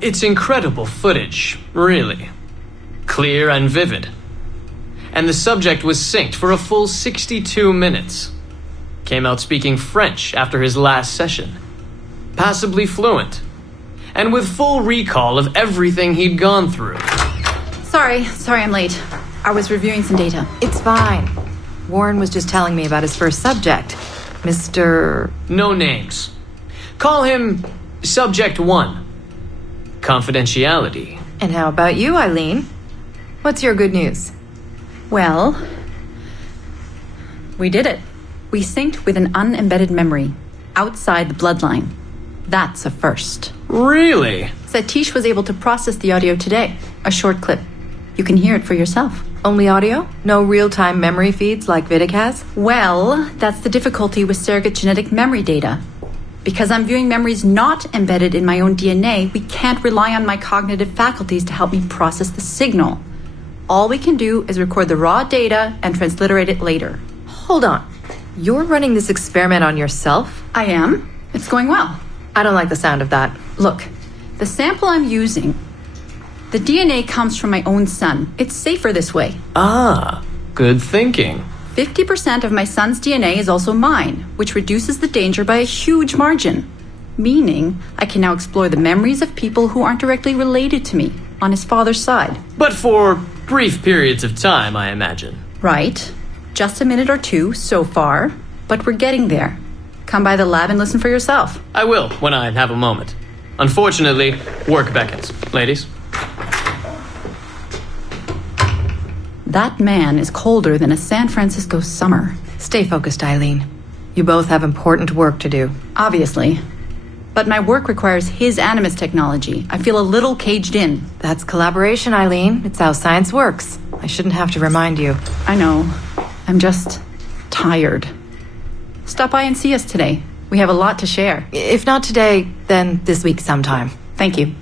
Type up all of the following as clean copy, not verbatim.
It's incredible footage, really. Clear and vivid. And the subject was synced for a full 62 minutes. Came out speaking French after his last session. Passably fluent. And with full recall of everything he'd gone through. Sorry I'm late. I was reviewing some data. It's fine. Warren was just telling me about his first subject, Mr. No names. Call him Subject 1. Confidentiality. And how about you, Eileen? What's your good news? Well, we did it. We synced with an unembedded memory outside the bloodline. That's a first. Really? Satish was able to process the audio today. A short clip. You can hear it for yourself. Only audio? No real-time memory feeds like Vidic has? Well, that's the difficulty with surrogate genetic memory data. Because I'm viewing memories not embedded in my own DNA, we can't rely on my cognitive faculties to help me process the signal. All we can do is record the raw data and transliterate it later. Hold on. You're running this experiment on yourself? I am. It's going well. I don't like the sound of that. Look, the sample I'm using, the DNA comes from my own son. It's safer this way. Ah, good thinking. 50% of my son's DNA is also mine, which reduces the danger by a huge margin. Meaning, I can now explore the memories of people who aren't directly related to me on his father's side. But for brief periods of time, I imagine. Right. Just a minute or two so far, but we're getting there. Come by the lab and listen for yourself. I will, when I have a moment. Unfortunately, work beckons. Ladies? That man is colder than a San Francisco summer. Stay focused, Eileen. You both have important work to do. Obviously. But my work requires his Animus technology. I feel a little caged in. That's collaboration, Eileen. It's how science works. I shouldn't have to remind you. I know. I'm just tired. Stop by and see us today. We have a lot to share. If not today, then this week sometime. Thank you.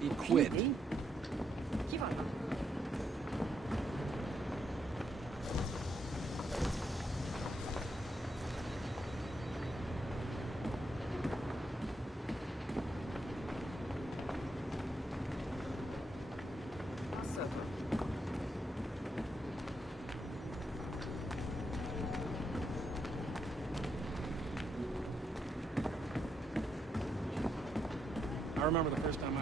He quit. I remember the first time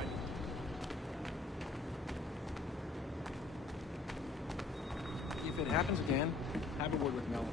If it happens again, have a word with Melanie.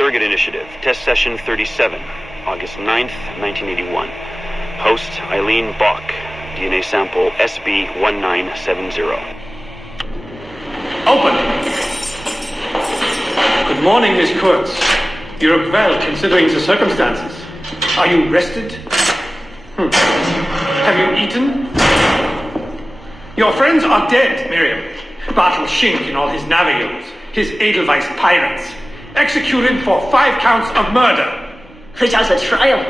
Surrogate Initiative, Test Session 37, August 9th, 1981. Host Eileen Bach, DNA sample SB1970. Open! Good morning, Miss Kurtz. You look well, considering the circumstances. Are you rested? Have you eaten? Your friends are dead, Miriam. Bartel Schink and all his Navigos, his Edelweiss pirates, executed for 5 counts of murder. Without a trial.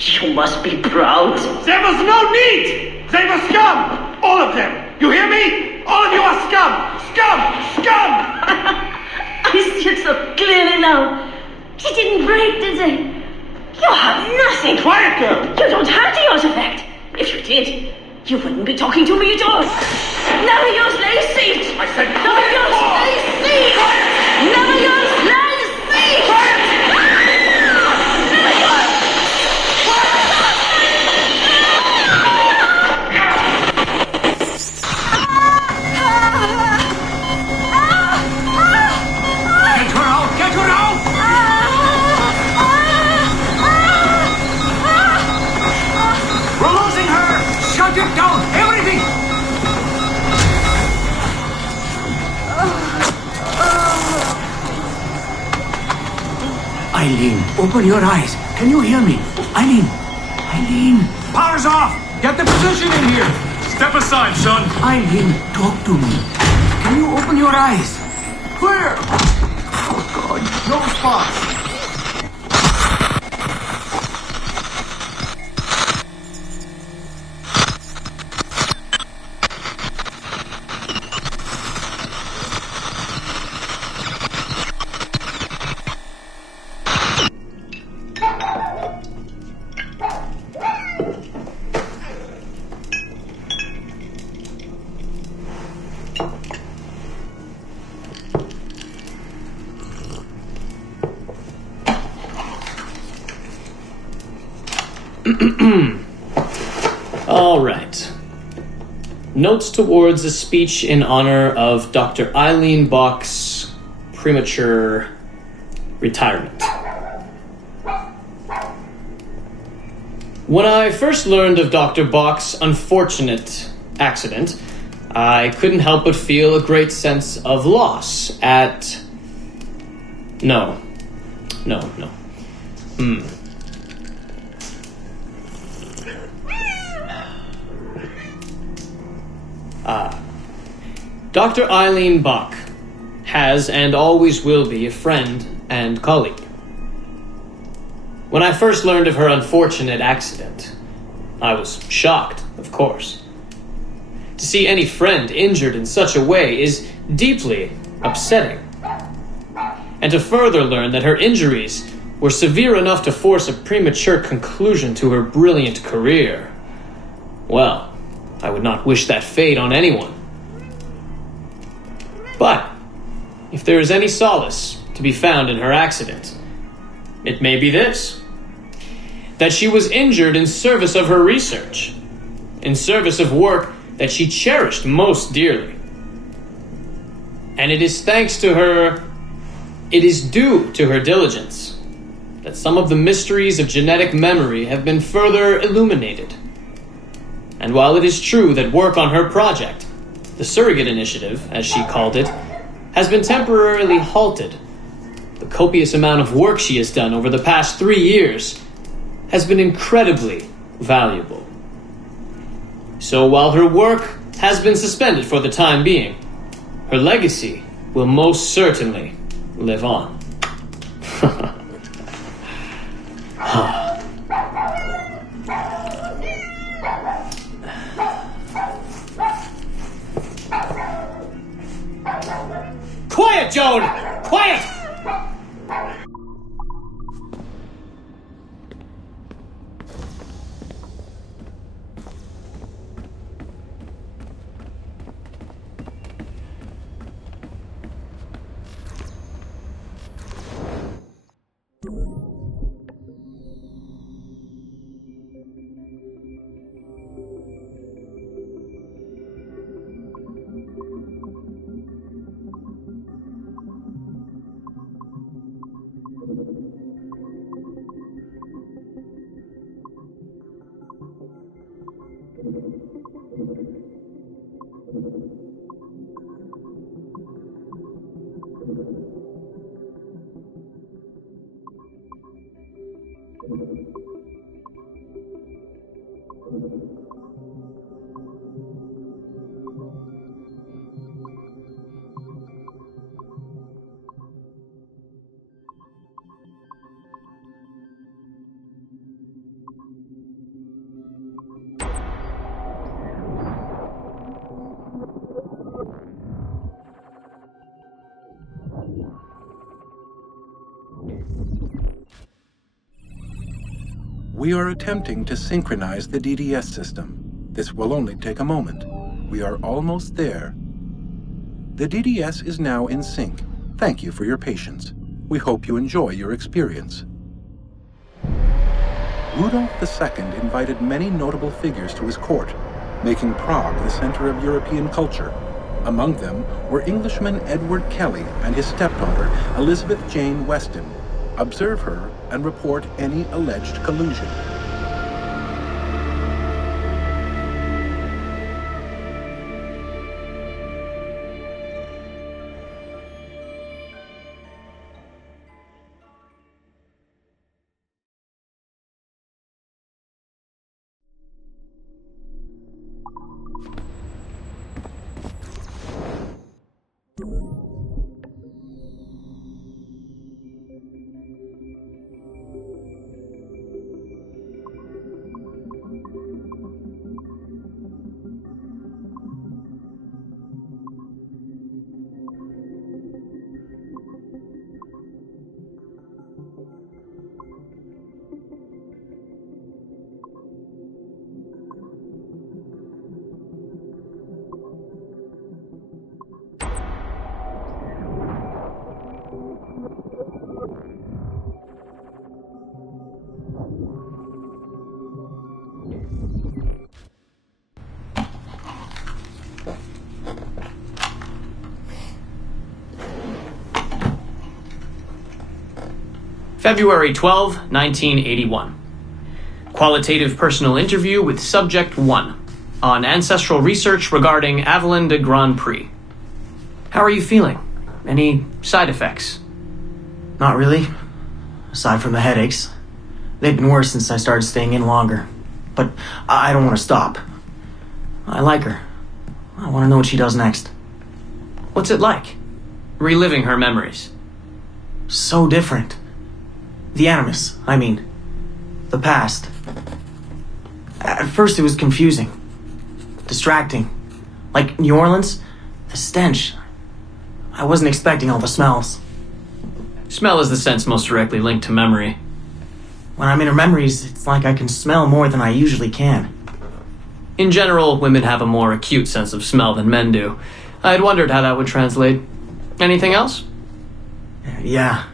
You must be proud. There was no need! They were scum! All of them! You hear me? All of you are scum! Scum! Scum! I see it so clearly now. She didn't break, did they? You have nothing. Quiet, girl! You don't have the artifact. If you did, you wouldn't be talking to me at all. Never use lay seat. I said Never use lay seat. Never use lay seat. Never use. Get her out! Get her out! We're losing her! Shut it down! Everything! Eileen, open your eyes. Can you hear me? Eileen! Eileen! Power's off! Get the position in here! Step aside, son! Eileen, talk to me. Can you open your eyes? Clear! Oh, God. No response. All right. Notes towards a speech in honor of Dr. Eileen Bach's premature retirement. When I first learned of Dr. Bach's unfortunate accident, I couldn't help but feel a great sense of loss at... No. Dr. Eileen Bach has and always will be a friend and colleague. When I first learned of her unfortunate accident, I was shocked, of course. To see any friend injured in such a way is deeply upsetting. And to further learn that her injuries were severe enough to force a premature conclusion to her brilliant career, well, I would not wish that fate on anyone. But, if there is any solace to be found in her accident, it may be this: that she was injured in service of her research, in service of work that she cherished most dearly. And it is due to her diligence that some of the mysteries of genetic memory have been further illuminated. And while it is true that work on her project, the Surrogate Initiative, as she called it, has been temporarily halted, the copious amount of work she has done over the past 3 years has been incredibly valuable. So while her work has been suspended for the time being, her legacy will most certainly live on. Quiet, Joan! Quiet! We are attempting to synchronize the DDS system. This will only take a moment. We are almost there. The DDS is now in sync. Thank you for your patience. We hope you enjoy your experience. Rudolf II invited many notable figures to his court, making Prague the center of European culture. Among them were Englishman Edward Kelly and his stepdaughter, Elizabeth Jane Weston. Observe her and report any alleged collusion. February 12, 1981. Qualitative personal interview with Subject 1 on ancestral research regarding Avalon de Grand Prix. How are you feeling? Any side effects? Not really. Aside from the headaches. They've been worse since I started staying in longer. But I don't want to stop. I like her. I want to know what she does next. What's it like? Reliving her memories. So different. The Animus, I mean. The past. At first it was confusing. Distracting. Like New Orleans, the stench. I wasn't expecting all the smells. Smell is the sense most directly linked to memory. When I'm in her memories, it's like I can smell more than I usually can. In general, women have a more acute sense of smell than men do. I had wondered how that would translate. Anything else? Yeah.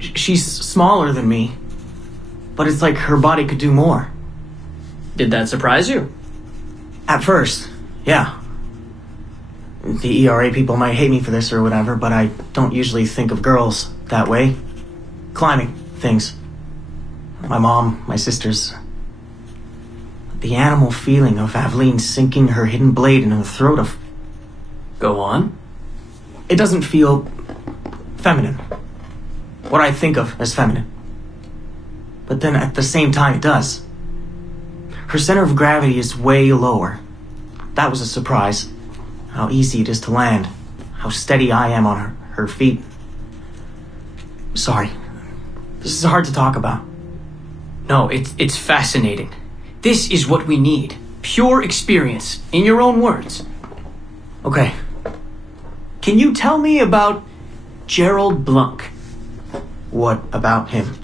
She's smaller than me, but it's like her body could do more. Did that surprise you? At first, yeah. The ERA people might hate me for this or whatever, but I don't usually think of girls that way. Climbing things. My mom, my sisters. The animal feeling of Aveline sinking her hidden blade into the throat of... Go on. It doesn't feel feminine. What I think of as feminine. But then at the same time it does. Her center of gravity is way lower. That was a surprise. How easy it is to land. How steady I am on her feet. Sorry. This is hard to talk about. No, it's fascinating. This is what we need. Pure experience, in your own words. Okay. Can you tell me about Gerald Blunk? What about him?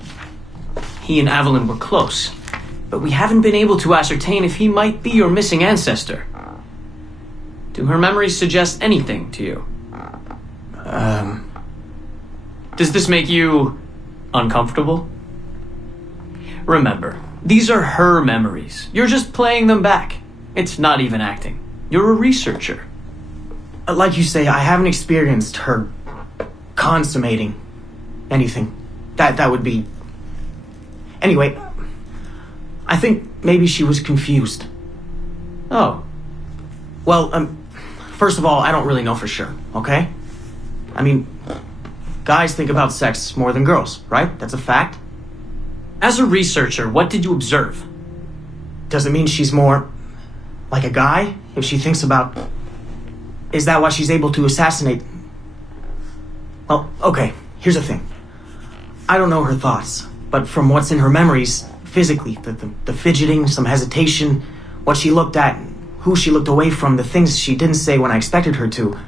He and Avalon were close, but we haven't been able to ascertain if he might be your missing ancestor. Do her memories suggest anything to you? Does this make you uncomfortable? Remember, these are her memories. You're just playing them back. It's not even acting. You're a researcher. Like you say, I haven't experienced her consummating anything. That would be... Anyway, I think maybe she was confused. Oh. Well, first of all, I don't really know for sure, okay? I mean, guys think about sex more than girls, right? That's a fact. As a researcher, what did you observe? Does it mean she's more like a guy if she thinks about... Is that why she's able to assassinate? Well, okay, here's the thing. I don't know her thoughts, but from what's in her memories, physically, the fidgeting, some hesitation, what she looked at, who she looked away from, the things she didn't say when I expected her to.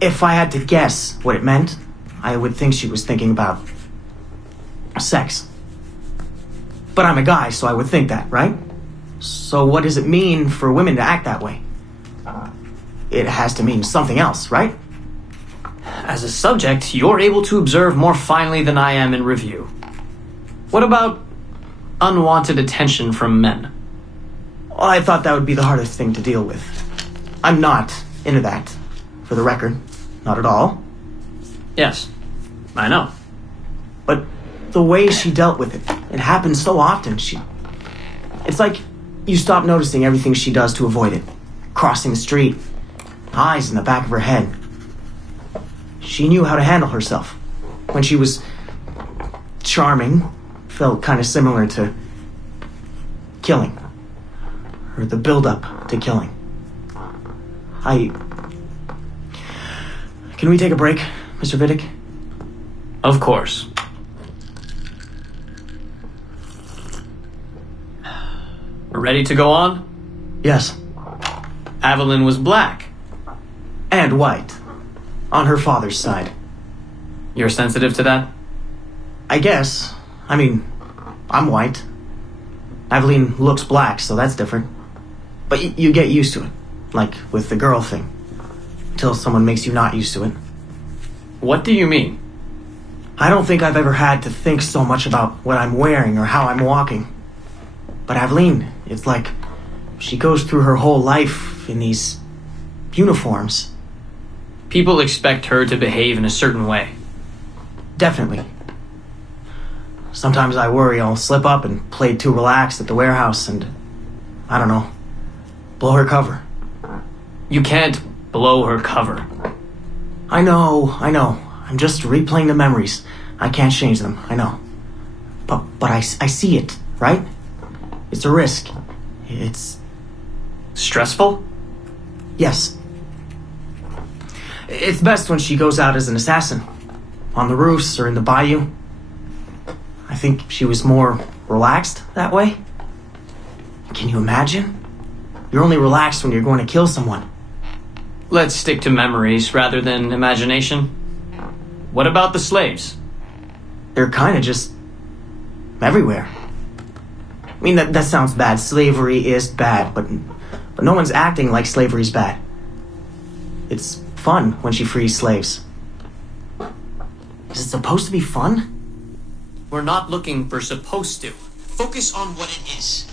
If I had to guess what it meant, I would think she was thinking about sex. But I'm a guy, so I would think that, right? So what does it mean for women to act that way? It has to mean something else, right? As a subject, you're able to observe more finely than I am in review. What about unwanted attention from men? Well, I thought that would be the hardest thing to deal with. I'm not into that, for the record. Not at all. Yes, I know. But the way she dealt with it, it happens so often. It's like you stop noticing everything she does to avoid it. Crossing the street, eyes in the back of her head. She knew how to handle herself. When she was charming, felt kind of similar to killing. Or the build-up to killing. Can we take a break, Mr. Vidic? Of course. Ready to go on? Yes. Evelyn was black. And white. On her father's side. You're sensitive to that? I guess. I mean, I'm white. Aveline looks black, so that's different. But you get used to it. Like with the girl thing. Until someone makes you not used to it. What do you mean? I don't think I've ever had to think so much about what I'm wearing or how I'm walking. But Aveline, it's like she goes through her whole life in these uniforms. People expect her to behave in a certain way. Definitely. Sometimes I worry I'll slip up and play too relaxed at the warehouse and, I don't know, blow her cover. You can't blow her cover. I know. I'm just replaying the memories. I can't change them, I know. But I see it, right? It's a risk. It's... Stressful? Yes. It's best when she goes out as an assassin. On the roofs or in the bayou. I think she was more relaxed that way. Can you imagine? You're only relaxed when you're going to kill someone. Let's stick to memories rather than imagination. What about the slaves? They're kind of just... everywhere. I mean, that sounds bad. Slavery is bad, but no one's acting like slavery's bad. It's fun when she frees slaves. Is it supposed to be fun? We're not looking for supposed to. Focus on what it is.